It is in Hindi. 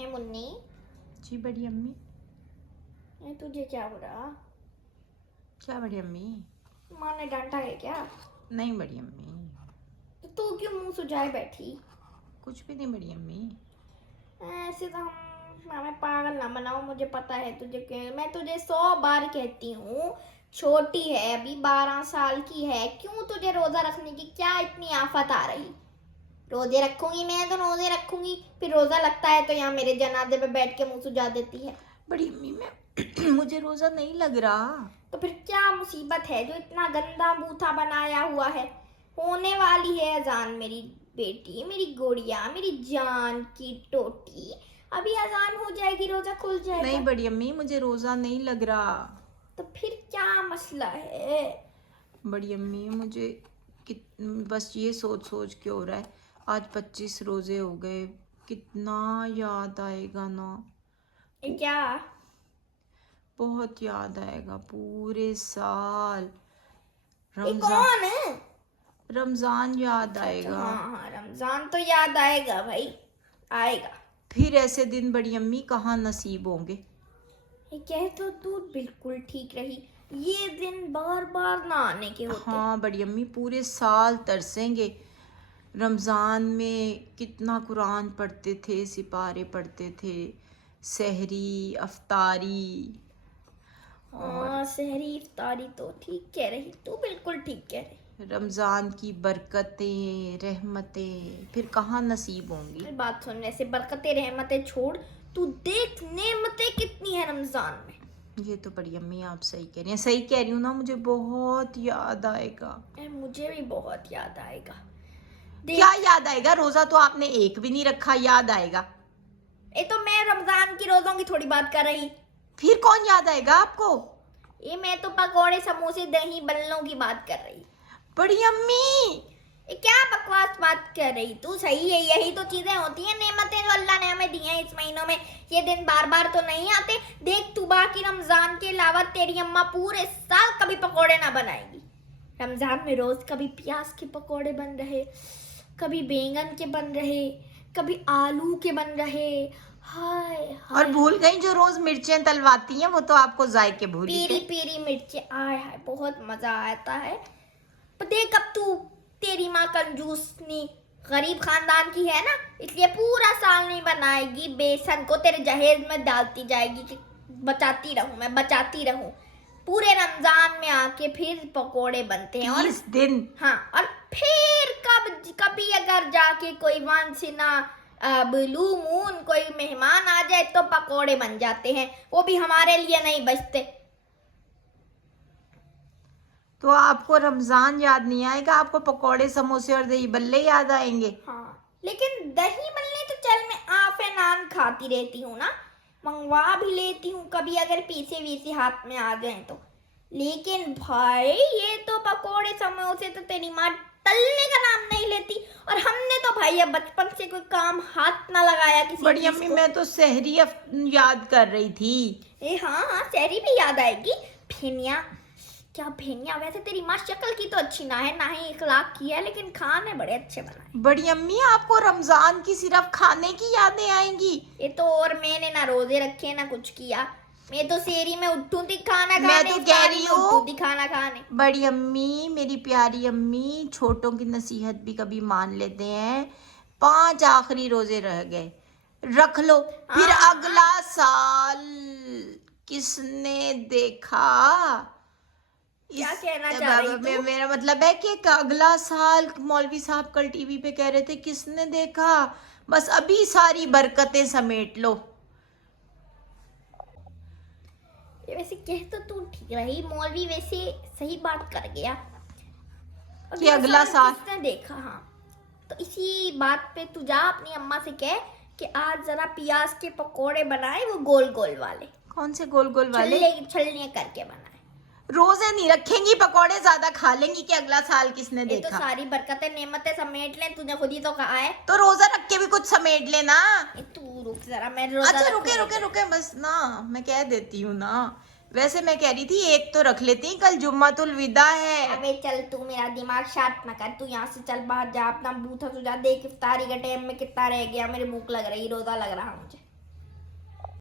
ए मुन्नी, जी बड़ी अम्मी। ये तुझे क्या हो रहा? क्या बड़ी अम्मी? माँ ने डांटा है क्या? नहीं बड़ी अम्मी, तो तू क्यों मुंह सुजाए बैठी? कुछ भी नहीं बड़ी अम्मी। ऐसे तो हम हमें पागल ना बनाओ, मुझे पता है तुझे क्यों। मैं तुझे 100 बार कहती हूँ, छोटी है अभी, 12 साल की है, क्यों तुझे रोजा रखने की क्या इतनी आफत आ रही? रोजे रखूंगी मैं तो रोजे रखूंगी, फिर रोजा लगता है तो यहाँ मेरे जनाजे पे बैठ के मुंह सुजा देती है। बड़ी अम्मी मैं मुझे रोजा नहीं लग रहा। तो फिर क्या मुसीबत है जो इतना गंदा बूथा बनाया हुआ है? होने वाली है अजान मेरी बेटी, मेरी गुड़िया, मेरी जान की टोटी। अभी अजान हो जाएगी, रोजा खुल जाएगा। नहीं बड़ी अम्मी, मुझे रोजा नहीं लग रहा। तो फिर क्या मसला है? बड़ी अम्मी मुझे बस ये सोच सोच के हो रहा है, आज 25 रोजे हो गए, कितना याद आएगा ना। ये क्या? बहुत याद आएगा पूरे साल। ये कौन है? रमजान याद अच्छा, आएगा। हाँ हाँ, रमजान तो याद आएगा भाई, आएगा। फिर ऐसे दिन बड़ी अम्मी कहाँ नसीब होंगे। ये कह तो तू बिल्कुल ठीक रही, ये दिन बार बार ना आने के होते। हाँ बड़ी अम्मी, पूरे साल तरसेंगे। रमज़ान में कितना कुरान पढ़ते थे, सिपारे पढ़ते थे, सहरी अफ्तारी। और हाँ, सहरी इफ्तारी तो ठीक कह रही तू, बिल्कुल ठीक कह रही। रमज़ान की बरकतें रहमतें फिर कहाँ नसीब होंगी। मेरी बात सुन, ऐसे बरकतें रहमतें छोड़, तू देख नेमतें कितनी है रमजान में। ये तो बड़ी अम्मी आप सही कह रही हैं, सही कह रही हूँ ना, मुझे बहुत याद आएगा। मुझे भी बहुत याद आएगा। क्या याद आएगा? रोजा तो आपने एक भी नहीं रखा, याद आएगा? ये तो मैं रमजान की रोजों की थोड़ी बात कर रही। फिर कौन याद आएगा आपको? ये मैं तो पकौड़े समोसे दही बल्लों की बात कर रही। बड़ी अम्मी ये क्या बकवास बात कर रही तू? सही है, यही तो चीजें होती हैं, नेमतें जो अल्लाह ने हमें दी हैं इस महीनों में। ये दिन बार बार तो नहीं आते। देख तू, बाकी रमजान के अलावा तेरी अम्मा पूरे साल कभी पकौड़े ना बनाएगी। रमजान में रोज कभी प्याज के पकौड़े बन रहे, कभी बैंगन के बन रहे, कभी आलू के बन रहे। हाय हाय, और भूल गई जो रोज मिर्चें तलवाती हैं, वो तो आपको जायके भूल पीरी गई। पीरी मिर्ची, आय हाय, बहुत मजा आता है। पर देख अब तू, तेरी माँ कंजूसनी गरीब खानदान की है ना, इसलिए पूरा साल नहीं बनाएगी, बेसन को तेरे जहेज में डालती जाएगी कि बचाती रहूं मैं, बचाती रहूं। पूरे रमजान में आके फिर पकोड़े बनते हैं। और 30 दिन। हाँ, और फिर कभी अगर जाके कोई वंस इन ब्लू मून कोई मेहमान आ जाए तो पकोड़े बन जाते हैं, वो भी हमारे लिए नहीं बचते। तो आपको रमजान याद नहीं आएगा, आपको पकोड़े समोसे और दही बल्ले याद आएंगे। हाँ, लेकिन दही बल्ले तो चल मैं आफे नान खाती रहती हूँ ना, मंगवा भी लेती हूँ कभी अगर पीछे वीसे हाथ में आ जाए तो। लेकिन भाई ये तो पकोड़े समोसे तो तेरी माँ तलने का नाम नहीं लेती। और हमने तो भाई अब बचपन से कोई काम हाथ ना लगाया किसी बड़ी चीज अम्मी को। मैं तो सहरी याद कर रही थी। हाँ हाँ, सहरी भी याद आएगी। फेनिया, क्या फेनिया? वैसे तेरी माँ शक्ल की तो अच्छी ना है, ना ही इखलाक की है, लेकिन खाने बड़े अच्छे बनाए। बड़ी अम्मी आपको रमजान की सिर्फ खाने की यादें आएंगी। ये तो, और मैंने ना रोजे रखे ना कुछ किया, मैं तो सेरी में उठूं थी खाना खाने, मैं तो कह रही हूँ थी खाना खाने। बड़ी अम्मी, मेरी प्यारी अम्मी, छोटों की नसीहत भी कभी मान लेते हैं। 5 आखिरी रोजे रह गए, रख लो, फिर हाँ, अगला साल किसने देखा। क्या कहना चाह रही तू? मेरा मतलब है कि अगला साल मौलवी साहब कल टीवी पे कह रहे थे, किसने देखा, बस अभी सारी बरकतें समेट लो। ये वैसे कह तो तू ठीक रही, मौलवी वैसे सही बात कर गया। कि अगला साल किसने देखा? हाँ, तो इसी बात पे तू जा अपनी अम्मा से कह कि आज जरा प्याज के पकोड़े बनाए, वो गोल गोल वाले। कौन से गोल गोल वाले? छलनी करके बनाए। रोजे नहीं रखेंगी, पकोड़े ज्यादा खा लेंगी कि अगला साल किसने ये देखा। तो सारी बरकतें नेमतें समेट लें, तूने खुद ही तो कहा है। तो रोजा रख के भी कुछ समेट लेना। तू रुक जरा, मैं रोजा अच्छा रखूंगी। रुके बस ना, मैं कह देती हूँ ना। वैसे मैं कह रही थी एक तो रख लेती, कल जुम्मतुल विदा है। अबे चल, तू मेरा दिमाग शार्प ना कर, तू यहाँ से चल बाहर जा, अपना बूथा सुझा, देख इफ्तारी का टाइम में कितना रह गया, मेरी भूख लग रही, रोजा लग रहा मुझे।